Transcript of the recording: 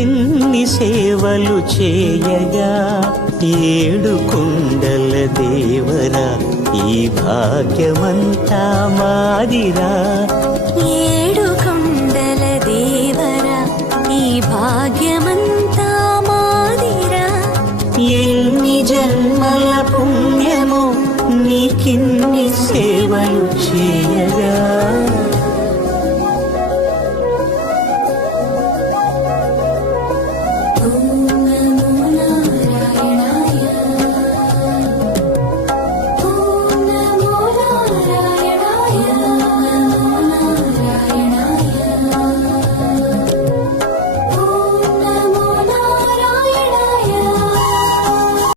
నీకిన్ని సేవలు చేయగా ఏడు కొండల దేవరా ఈ భాగ్యమంతా మాదిరా. ఏడు కొండల దేవరా ఈ భాగ్యమంతా మాదిరా. ఎన్ని జన్మల పుణ్యమో నీకిన్ని సేవలు చేయగా.